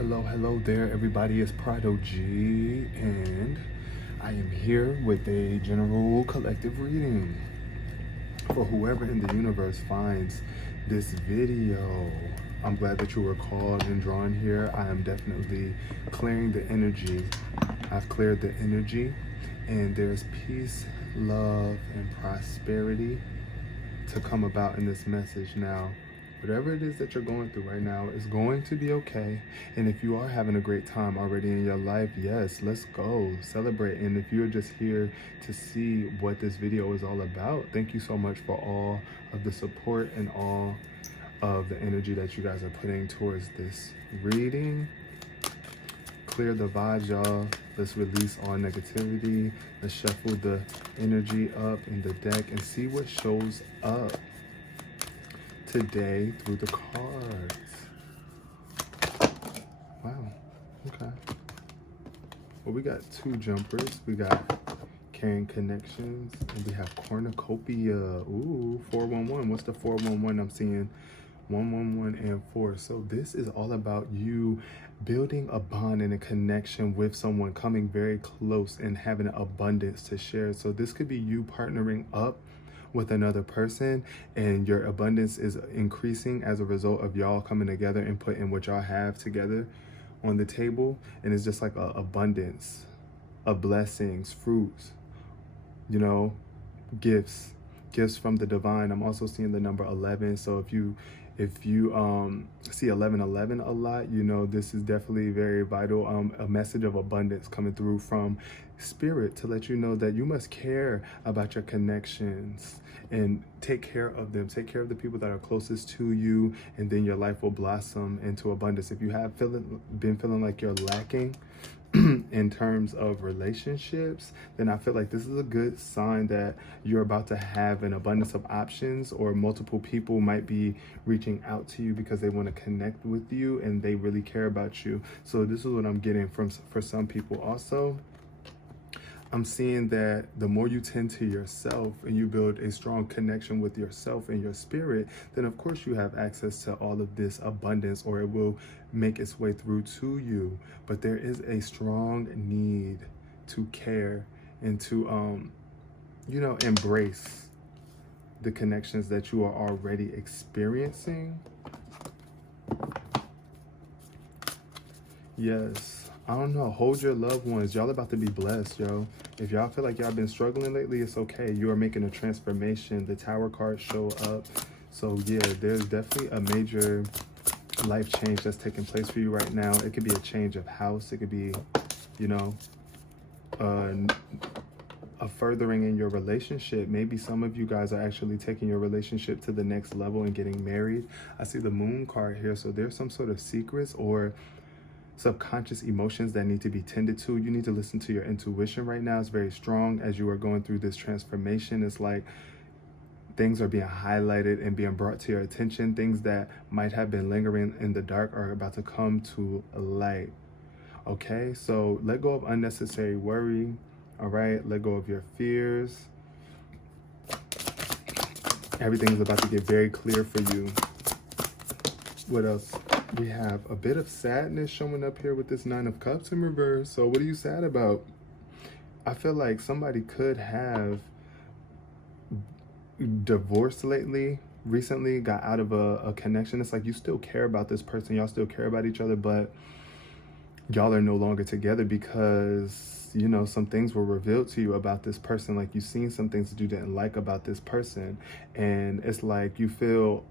Hello there, everybody. It's Prado G, and I am here with a general collective reading for whoever in the universe finds this video. I'm glad that you were called and drawn here. I am definitely clearing the energy. I've cleared the energy, and there's peace, love, and prosperity to come about in this message now. Whatever it is that you're going through right now is going to be okay. And if you are having a great time already in your life, yes, let's go celebrate. And if you're just here to see what this video is all about, thank you so much for all of the support and all of the energy that you guys are putting towards this reading. Clear the vibes, y'all. Let's release all negativity. Let's shuffle the energy up in the deck and see what shows up today through the cards. Wow. Okay. Well, we got two jumpers. We got carrying connections, and we have cornucopia. Ooh, 411. What's the 411? I'm seeing 111 and 4. So this is all about you building a bond and a connection with someone, coming very close and having an abundance to share. So this could be you partnering up with another person, and your abundance is increasing as a result of y'all coming together and putting what y'all have together on the table. And it's just like a abundance of blessings, fruits, you know, gifts from the divine. I'm also seeing the number 11. So if you see 1111 a lot, you know, this is definitely very vital. A message of abundance coming through from spirit to let you know that you must care about your connections and take care of them. Take care of the people that are closest to you, and then your life will blossom into abundance. If you have been feeling like you're lacking in terms of relationships, then I feel like this is a good sign that you're about to have an abundance of options, or multiple people might be reaching out to you because they want to connect with you and they really care about you. So this is what I'm getting for some people. Also, I'm seeing that the more you tend to yourself and you build a strong connection with yourself and your spirit, then of course you have access to all of this abundance, or it will make its way through to you. But there is a strong need to care and to, you know, embrace the connections that you are already experiencing. Yes. I don't know. Hold your loved ones. Y'all about to be blessed, yo. If y'all feel like y'all been struggling lately, it's okay. You are making a transformation. The Tower cards show up. So yeah, there's definitely a major life change that's taking place for you right now. It could be a change of house. It could be, you know, a furthering in your relationship. Maybe some of you guys are actually taking your relationship to the next level and getting married. I see the Moon card here. So there's some sort of secrets or subconscious emotions that need to be tended to. You need to listen to your intuition right now. It's very strong as you are going through this transformation. It's like things are being highlighted and being brought to your attention. Things that might have been lingering in the dark are about to come to light. Okay, so let go of unnecessary worry. All right, let go of your fears. Everything is about to get very clear for you. What else? We have a bit of sadness showing up here with this 9 of Cups in reverse. So what are you sad about? I feel like somebody could have divorced recently, got out of a connection. It's like you still care about this person. Y'all still care about each other, but y'all are no longer together because, you know, some things were revealed to you about this person. Like you've seen some things that you didn't like about this person. And it's like you feel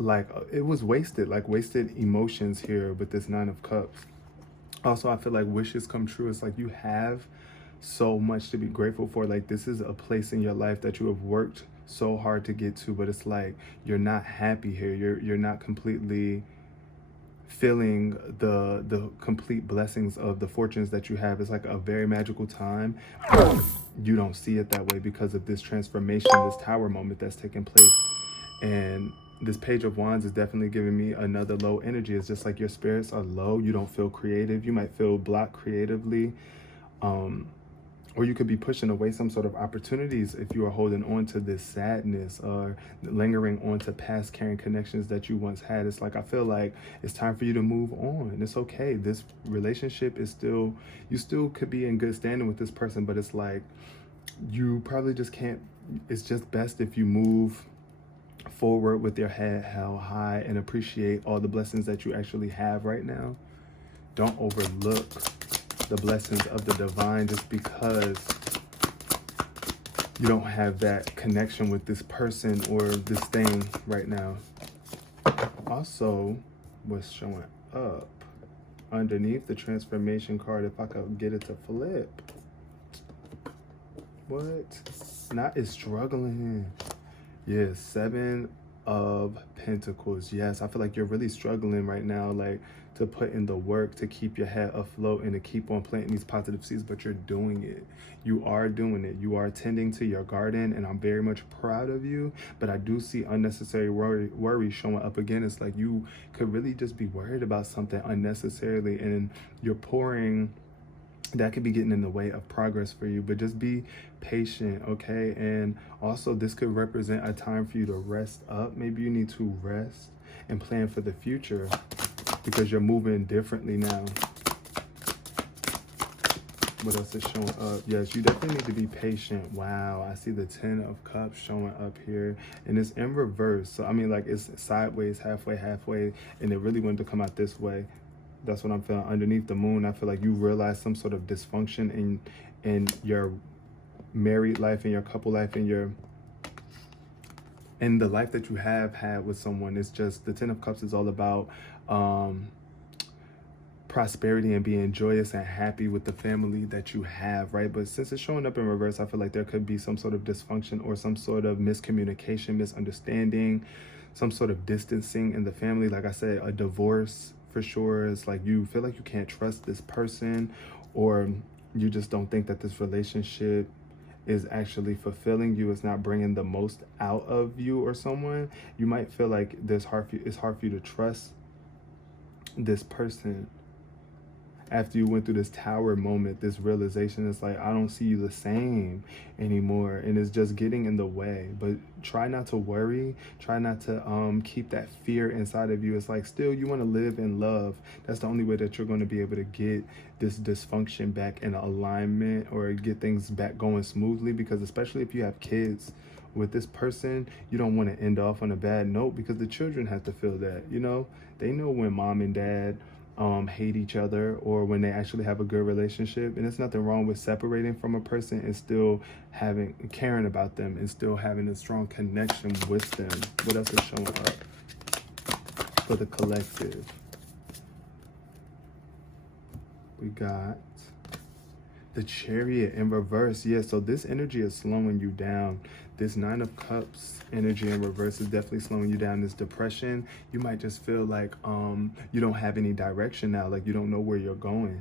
like it was wasted, like wasted emotions here with this 9 of Cups. Also, I feel like wishes come true. It's like you have so much to be grateful for. Like this is a place in your life that you have worked so hard to get to, but it's like you're not happy here. You're not completely feeling the complete blessings of the fortunes that you have. It's like a very magical time, but you don't see it that way because of this transformation, this Tower moment that's taking place. And this Page of Wands is definitely giving me another low energy. It's just like your spirits are low. You don't feel creative. You might feel blocked creatively, or you could be pushing away some sort of opportunities if you are holding on to this sadness or lingering on to past caring connections that you once had. It's like, I feel like it's time for you to move on. It's okay. This relationship is still, you still could be in good standing with this person, but it's like, you probably just can't, it's just best if you move forward with your head held high and appreciate all the blessings that you actually have right now. Don't overlook the blessings of the divine just because you don't have that connection with this person or this thing right now. Also, what's showing up underneath the transformation card, if I could get it to flip. What? Not is struggling. Yes, 7 of Pentacles. Yes, I feel like you're really struggling right now, like to put in the work to keep your head afloat and to keep on planting these positive seeds, but you're doing it. You are doing it. You are tending to your garden, and I'm very much proud of you, but I do see unnecessary worry showing up again. It's like you could really just be worried about something unnecessarily, and you're pouring, that could be getting in the way of progress for you. But just be patient, okay? And also, this could represent a time for you to rest up. Maybe you need to rest and plan for the future because you're moving differently now. What else is showing up? Yes, you definitely need to be patient. Wow, I see the 10 of Cups showing up here, and it's in reverse. So I mean, like, it's sideways, halfway, and it really wanted to come out this way. That's what I'm feeling. Underneath the moon, I feel like you realize some sort of dysfunction in your married life, in your couple life, in the life that you have had with someone. It's just, the 10 of Cups is all about prosperity and being joyous and happy with the family that you have, right? But since it's showing up in reverse, I feel like there could be some sort of dysfunction or some sort of miscommunication, misunderstanding, some sort of distancing in the family. Like I said, a divorce for sure. It's like you feel like you can't trust this person, or you just don't think that this relationship is actually fulfilling you. It's not bringing the most out of you or someone. You might feel like it's hard for you to trust this person after you went through this tower moment, this realization. It's like, I don't see you the same anymore, and it's just getting in the way. But try not to worry, try not to keep that fear inside of you. It's like, still, you want to live in love. That's the only way that you're going to be able to get this dysfunction back in alignment, or get things back going smoothly. Because especially if you have kids with this person, you don't want to end off on a bad note, because the children have to feel that, you know, they know when mom and dad hate each other, or when they actually have a good relationship. And there's nothing wrong with separating from a person and still caring about them and still having a strong connection with them. What else is showing up for the collective? We got the Chariot in reverse. Yeah, so this energy is slowing you down. This 9 of Cups energy in reverse is definitely slowing you down. This depression, you might just feel like you don't have any direction now, like you don't know where you're going.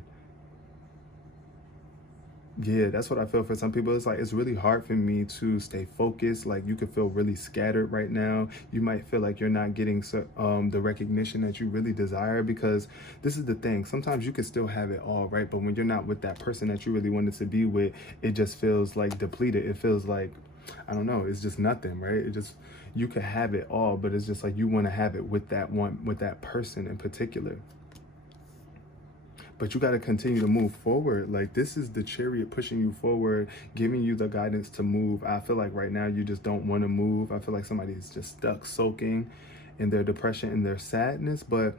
Yeah, that's what I feel for some people. It's like, it's really hard for me to stay focused. Like, you could feel really scattered right now. You might feel like you're not getting the recognition that you really desire, because this is the thing. Sometimes you can still have it all, right? But when you're not with that person that you really wanted to be with, it just feels like depleted. It feels like, I don't know, it's just nothing, right? It just, you could have it all, but it's just like you want to have it with that one, with that person in particular. But you got to continue to move forward. Like, this is the Chariot pushing you forward, giving you the guidance to move. I feel like right now you just don't want to move. I feel like somebody's just stuck soaking in their depression and their sadness, but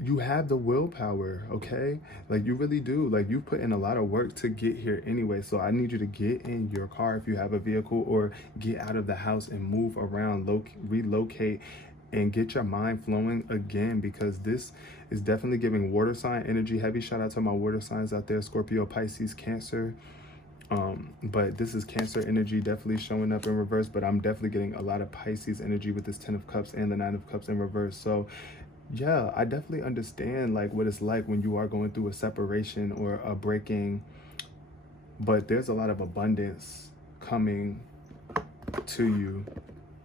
you have the willpower, okay? Like, you really do. Like, you put in a lot of work to get here anyway. So I need you to get in your car if you have a vehicle, or get out of the house and move around, relocate, and get your mind flowing again, because this is definitely giving water sign energy heavy. Shout out to my water signs out there, Scorpio, Pisces, Cancer. But this is Cancer energy definitely showing up in reverse, but I'm definitely getting a lot of Pisces energy with this 10 of Cups and the 9 of Cups in reverse. So yeah, I definitely understand like what it's like when you are going through a separation or a breaking, but there's a lot of abundance coming to you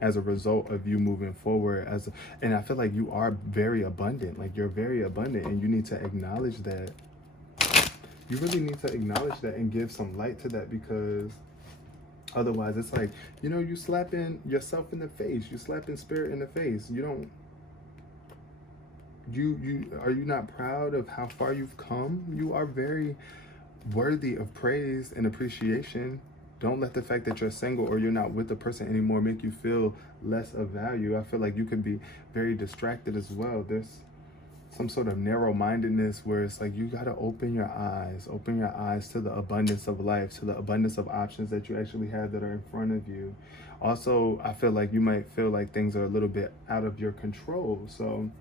as a result of you moving forward. And I feel like you are very abundant. Like, you're very abundant, and you need to acknowledge that. you really need to acknowledge that and give some light to that, because otherwise it's like, you know, you slapping yourself in the face, you slapping spirit in the face. You don't, are you not proud of how far you've come? You are very worthy of praise and appreciation. Don't let the fact that you're single or you're not with the person anymore make you feel less of value. I feel like you could be very distracted as well. There's some sort of narrow-mindedness where it's like you got to open your eyes to the abundance of life, to the abundance of options that you actually have that are in front of you. Also, I feel like you might feel like things are a little bit out of your control. So,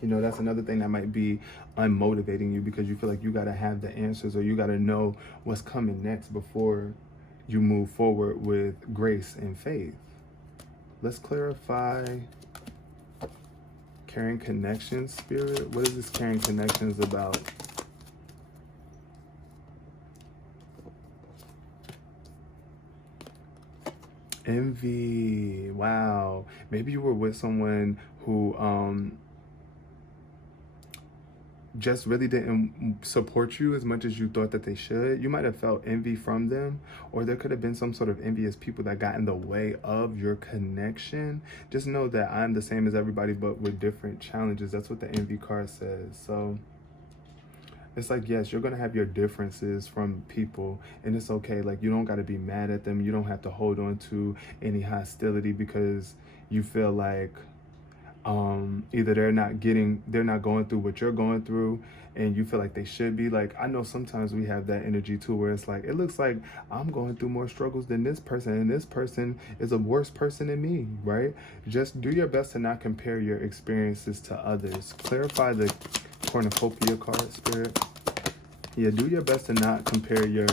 you know, that's another thing that might be unmotivating you, because you feel like you got to have the answers or you got to know what's coming next before you move forward with grace and faith. Let's clarify caring connections, spirit. What is this caring connections about? Envy. Wow. Maybe you were with someone who just really didn't support you as much as you thought that they should. You might have felt envy from them, or there could have been some sort of envious people that got in the way of your connection. Just know that I'm the same as everybody, but with different challenges. That's what the envy card says. So it's like, yes, you're going to have your differences from people, and it's okay. Like, you don't got to be mad at them. You don't have to hold on to any hostility because you feel like either they're not going through what you're going through and you feel like they should be. Like, I know sometimes we have that energy too, where it's like, it looks like I'm going through more struggles than this person, and this person is a worse person than me, right? Just do your best to not compare your experiences to others. Clarify the cornucopia card, spirit. Yeah, do your best to not compare your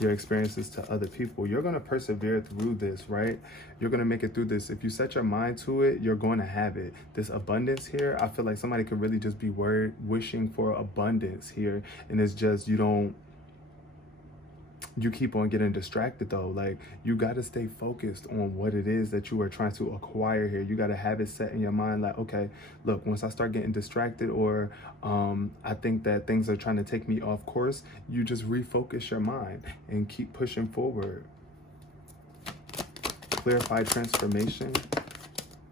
experiences to other people. You're going to persevere through this, right? You're going to make it through this. If you set your mind to it, you're going to have it. This abundance here, I feel like somebody could really just be wishing for abundance here, and it's just you keep on getting distracted though. Like, you got to stay focused on what it is that you are trying to acquire here. You got to have it set in your mind like, okay, look, once I start getting distracted, or I think that things are trying to take me off course, you just refocus your mind and keep pushing forward. Clarify transformation.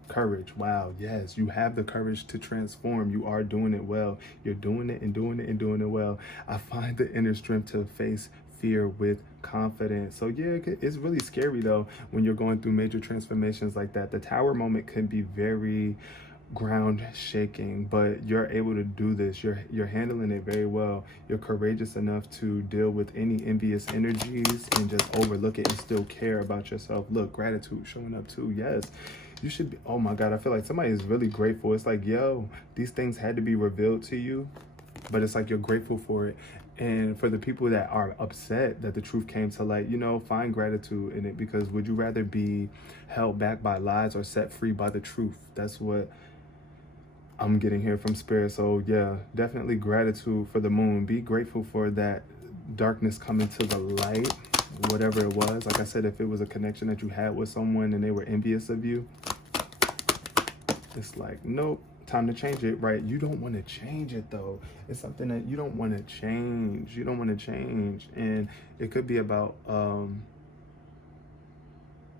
Courage. Wow, yes, you have the courage to transform. You are doing it well. You're doing it and doing it and doing it well. I find the inner strength to face fear with confidence. So yeah, it's really scary though when you're going through major transformations like that. The tower moment can be very ground shaking, but you're able to do this. You're handling it very well. You're courageous enough to deal with any envious energies and just overlook it and still care about yourself. Look, gratitude showing up too. Yes, you should be. Oh my God, I feel like somebody is really grateful. It's like, yo, these things had to be revealed to you, but it's like you're grateful for it. And for the people that are upset that the truth came to light, you know, find gratitude in it, because would you rather be held back by lies or set free by the truth? That's what I'm getting here from spirit. So yeah, definitely gratitude for the moon. Be grateful for that darkness coming to the light, whatever it was. Like I said, if it was a connection that you had with someone and they were envious of you, it's like, nope, time to change it, right? You don't want to change it though. It's something that you don't want to change. You don't want to change. And it could be about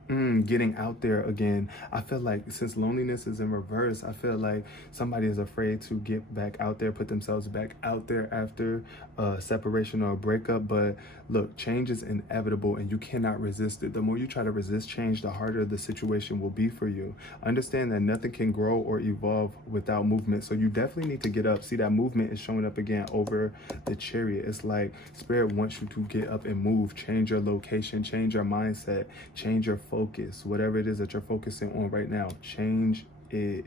getting out there again. I feel like since loneliness is in reverse, I feel like somebody is afraid to get back out there, put themselves back out there after a separation or a breakup. But look, change is inevitable and you cannot resist it. The more you try to resist change, the harder the situation will be for you. Understand that nothing can grow or evolve without movement. So you definitely need to get up. See, that movement is showing up again over the Chariot. It's like spirit wants you to get up and move, change your location, change your mindset, change your focus, whatever it is that you're focusing on right now, change it.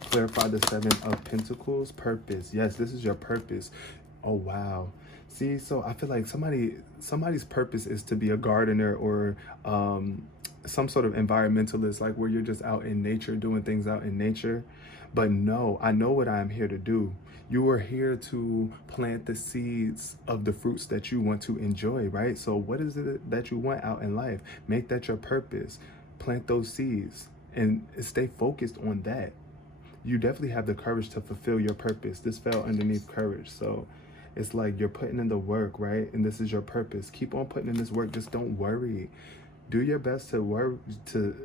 Clarify the Seven of Pentacles. Purpose. Yes, this is your purpose. Oh wow. See, so I feel like somebody's purpose is to be a gardener or some sort of environmentalist, like where you're just out in nature, doing things out in nature. But no, I know what I'm here to do. You are here to plant the seeds of the fruits that you want to enjoy, right? So what is it that you want out in life? Make that your purpose. Plant those seeds and stay focused on that. You definitely have the courage to fulfill your purpose. This fell underneath courage. So It's like you're putting in the work, right? And this is your purpose. Keep on putting in this work. Just don't worry. Do your best to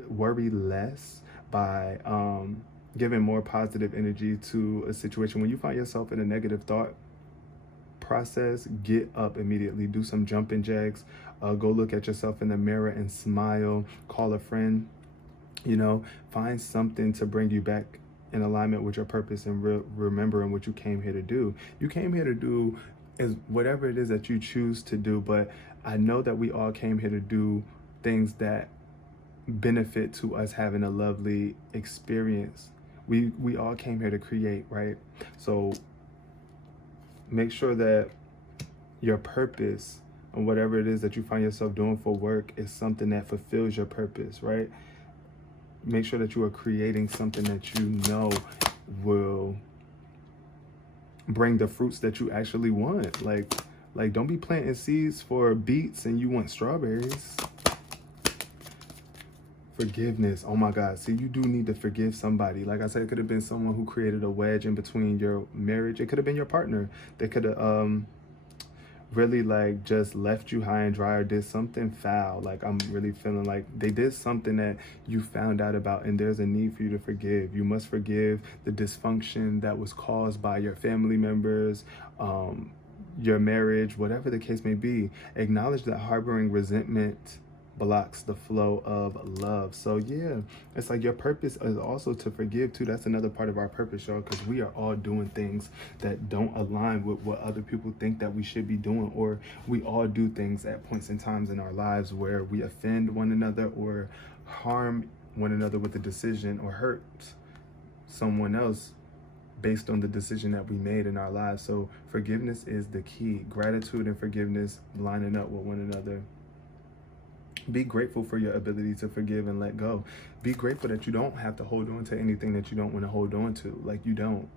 worry less by giving more positive energy to a situation. When you find yourself in a negative thought process, get up immediately. Do some jumping jacks. Go look at yourself in the mirror and smile. Call a friend. You know, find something to bring you back in alignment with your purpose and remembering what you came here to do. You came here to do is whatever it is that you choose to do, but I know that we all came here to do things that benefit to us having a lovely experience. We all came here to create, right? So make sure that your purpose and whatever it is that you find yourself doing for work is something that fulfills your purpose, right? Make sure that you are creating something that you know will bring the fruits that you actually want. Like don't be planting seeds for beets and you want strawberries. Forgiveness. Oh my God. See, you do need to forgive somebody. Like I said, it could have been someone who created a wedge in between your marriage. It could have been your partner. They could have really like just left you high and dry or did something foul. Like I'm really feeling like they did something that you found out about, and there's a need for you to forgive. You must forgive the dysfunction that was caused by your family members, your marriage, whatever the case may be. Acknowledge that harboring resentment blocks the flow of love. So yeah, it's like your purpose is also to forgive too. That's another part of our purpose, y'all, because we are all doing things that don't align with what other people think that we should be doing, or we all do things at points in times in our lives where we offend one another or harm one another with a decision or hurt someone else based on the decision that we made in our lives. So forgiveness is the key. Gratitude and forgiveness lining up with one another. Be grateful for your ability to forgive and let go. Be grateful that you don't have to hold on to anything that you don't want to hold on to. Like you don't.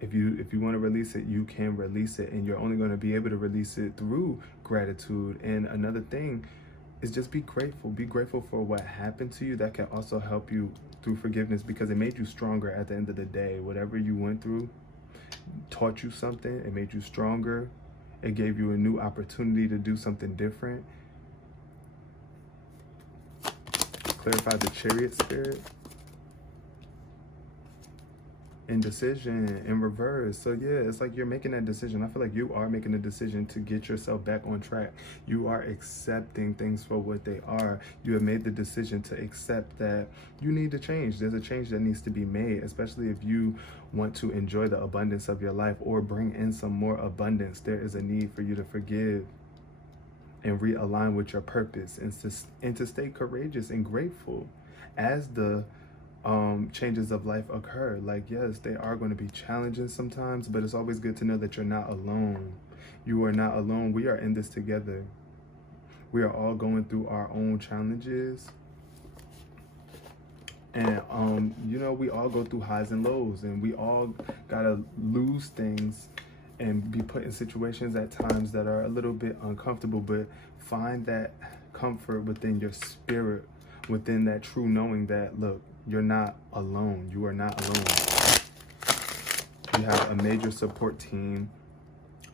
If you want to release it, you can release it, and you're only going to be able to release it through gratitude. And another thing is just be grateful. Be grateful for what happened to you. That can also help you through forgiveness, because it made you stronger at the end of the day. Whatever you went through taught you something. It made you stronger. It gave you a new opportunity to do something different. Clarify the Chariot spirit. Indecision in reverse. So yeah, it's like you're making that decision. I feel like you are making a decision to get yourself back on track. You are accepting things for what they are. You have made the decision to accept that you need to change. There's a change that needs to be made, especially if you want to enjoy the abundance of your life or bring in some more abundance. There is a need for you to forgive and realign with your purpose, and to stay courageous and grateful as the changes of life occur. Like, yes, they are going to be challenging sometimes, but it's always good to know that you're not alone. You are not alone. We are in this together. We are all going through our own challenges. And, you know, we all go through highs and lows, and we all gotta lose things and be put in situations at times that are a little bit uncomfortable, but find that comfort within your spirit, within that true knowing that, look, you're not alone. You are not alone. You have a major support team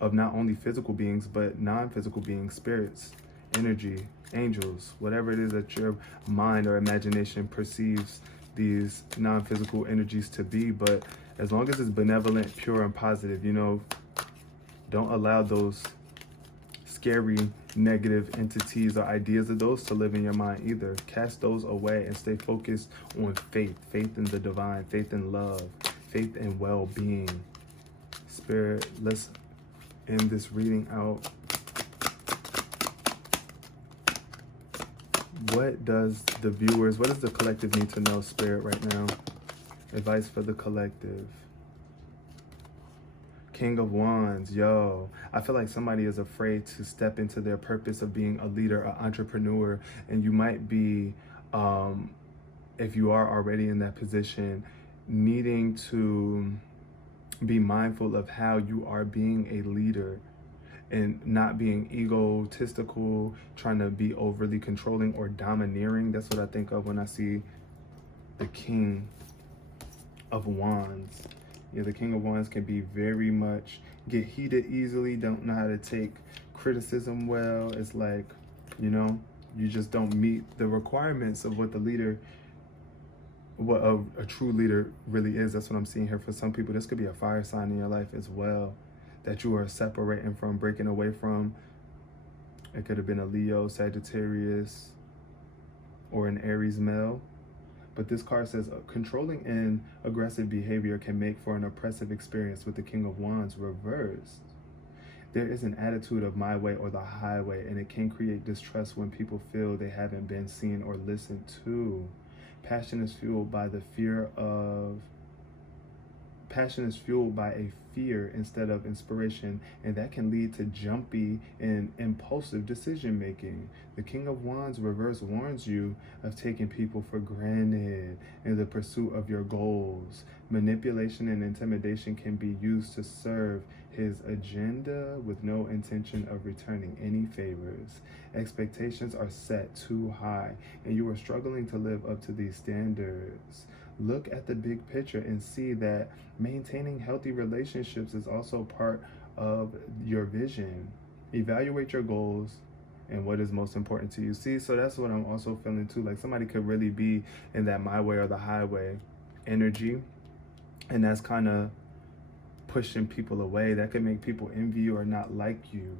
of not only physical beings, but non-physical beings, spirits, energy, angels, whatever it is that your mind or imagination perceives these non-physical energies to be. But as long as it's benevolent, pure, and positive, you know, don't allow those scary negative entities or ideas of those to live in your mind either. Cast those away and stay focused on faith in the divine, faith in love, faith in well-being. Spirit, let's end this reading out. What does the collective need to know, Spirit, right now? Advice for the collective. King of Wands, yo. I feel like somebody is afraid to step into their purpose of being a leader, an entrepreneur, and you might be, if you are already in that position, needing to be mindful of how you are being a leader and not being egotistical, trying to be overly controlling or domineering. That's what I think of when I see the King of Wands. Yeah, the King of Wands can be very much, get heated easily, don't know how to take criticism well. It's like, you know, you just don't meet the requirements of what the leader, what a true leader really is. That's what I'm seeing here. For some people, this could be a fire sign in your life as well, that you are separating from, breaking away from. It could have been a Leo, Sagittarius, or an Aries male. But this card says controlling and aggressive behavior can make for an oppressive experience with the King of Wands reversed. There is an attitude of my way or the highway, and it can create distrust when people feel they haven't been seen or listened to. Passion is fueled by a fear instead of inspiration, and that can lead to jumpy and impulsive decision making. The King of Wands reverse warns you of taking people for granted in the pursuit of your goals. Manipulation and intimidation can be used to serve his agenda with no intention of returning any favors. Expectations are set too high, and you are struggling to live up to these standards. Look at the big picture and see that maintaining healthy relationships is also part of your vision. Evaluate your goals and what is most important to you. See, so that's what I'm also feeling too. Like somebody could really be in that my way or the highway energy, and that's kind of pushing people away. That could make people envy you or not like you,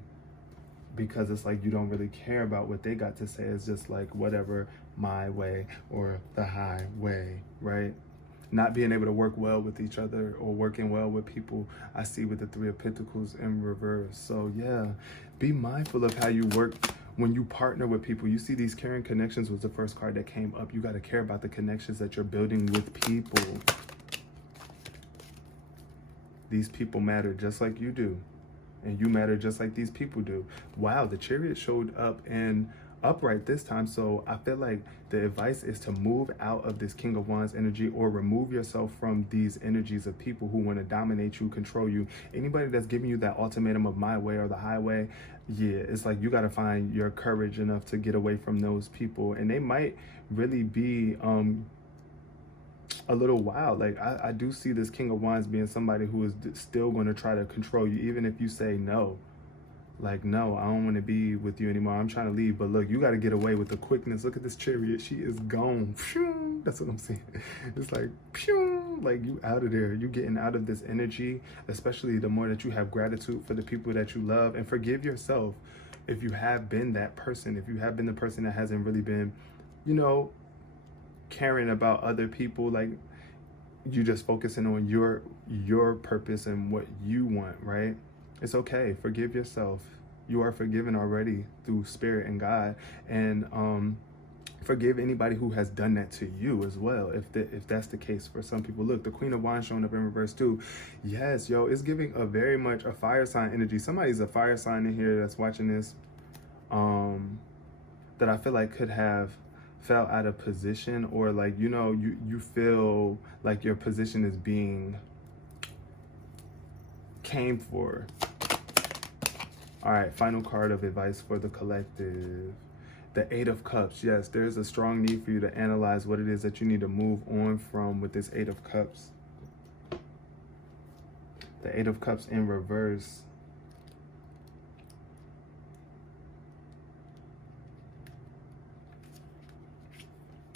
because it's like you don't really care about what they got to say. It's just like whatever, my way or the highway, right? Not being able to work well with each other or working well with people, I see with the Three of Pentacles in reverse. So yeah, be mindful of how you work when you partner with people. You see these caring connections was the first card that came up. You got to care about the connections that you're building with people. These people matter just like you do. And you matter just like these people do. Wow, the Chariot showed up in upright this time. So I feel like the advice is to move out of this King of Wands energy, or remove yourself from these energies of people who want to dominate you, control you. Anybody that's giving you that ultimatum of my way or the highway, yeah, it's like you got to find your courage enough to get away from those people. And they might really be a little wild. Like I do see this King of Wands being somebody who is still going to try to control you, even if you say no. Like, no, I don't want to be with you anymore. I'm trying to leave. But look, you got to get away with the quickness. Look at this Chariot. She is gone. That's what I'm saying. It's like, like you out of there. You getting out of this energy, especially the more that you have gratitude for the people that you love, and forgive yourself if you have been that person, if you have been the person that hasn't really been, you know, caring about other people. Like, you just focusing on your purpose and what you want, right? It's okay. Forgive yourself. You are forgiven already through Spirit and God. And forgive anybody who has done that to you as well, if that's the case for some people. Look, the Queen of Wands showing up in reverse too. Yes, yo, it's giving a very much a fire sign energy. Somebody's a fire sign in here that's watching this, that I feel like could have fell out of position, or like, you know, you feel like your position is being came for. All right, final card of advice for the collective. The Eight of Cups. Yes, there's a strong need for you to analyze what it is that you need to move on from with this Eight of Cups. The Eight of Cups in reverse.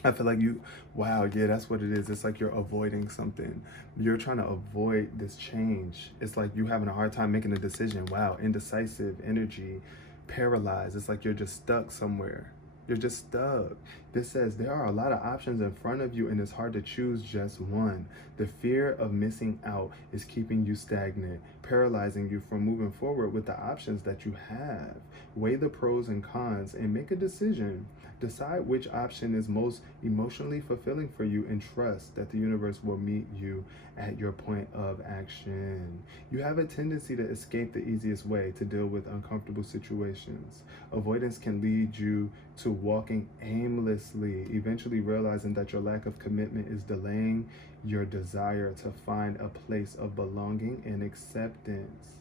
I feel like you, wow, yeah, that's what it is. It's like you're avoiding something. You're trying to avoid this change. It's like you having a hard time making a decision. Wow, indecisive energy, paralyzed. It's like you're just stuck somewhere. You're just stuck. This says there are a lot of options in front of you and it's hard to choose just one. The fear of missing out is keeping you stagnant, paralyzing you from moving forward with the options that you have. Weigh the pros and cons and make a decision. Decide which option is most emotionally fulfilling for you and trust that the universe will meet you at your point of action. You have a tendency to escape the easiest way to deal with uncomfortable situations. Avoidance can lead you to walking aimlessly, eventually realizing that your lack of commitment is delaying your desire to find a place of belonging and acceptance.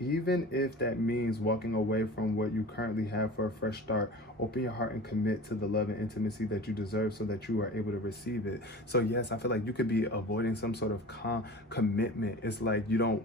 Even if that means walking away from what you currently have for a fresh start, open your heart and commit to the love and intimacy that you deserve so that you are able to receive it. So yes, I feel like you could be avoiding some sort of commitment. It's like you don't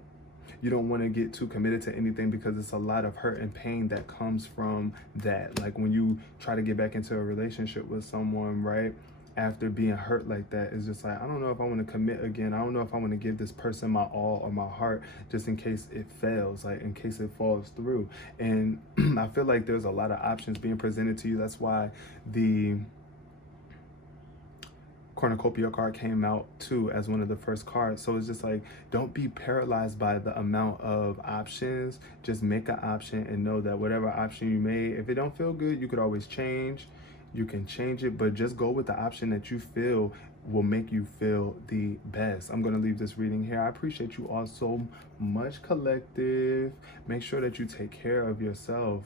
want to get too committed to anything because it's a lot of hurt and pain that comes from that. Like when you try to get back into a relationship with someone, right? After being hurt like that, it's just like, I don't know if I want to commit again. I don't know if I want to give this person my all or my heart just in case it fails, like in case it falls through. And I feel like there's a lot of options being presented to you. That's why the cornucopia card came out too as one of the first cards. So it's just like, don't be paralyzed by the amount of options. Just make an option and know that whatever option you made, if it don't feel good, you could always change. You can change it, but just go with the option that you feel will make you feel the best. I'm going to leave this reading here. I appreciate you all so much, collective. Make sure that you take care of yourself,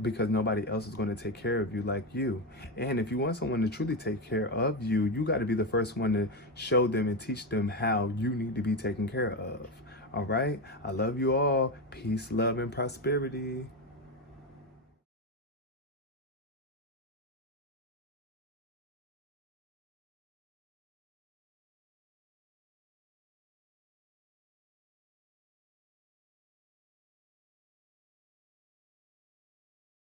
because nobody else is going to take care of you like you. And if you want someone to truly take care of you, you got to be the first one to show them and teach them how you need to be taken care of. All right? I love you all. Peace, love, and prosperity.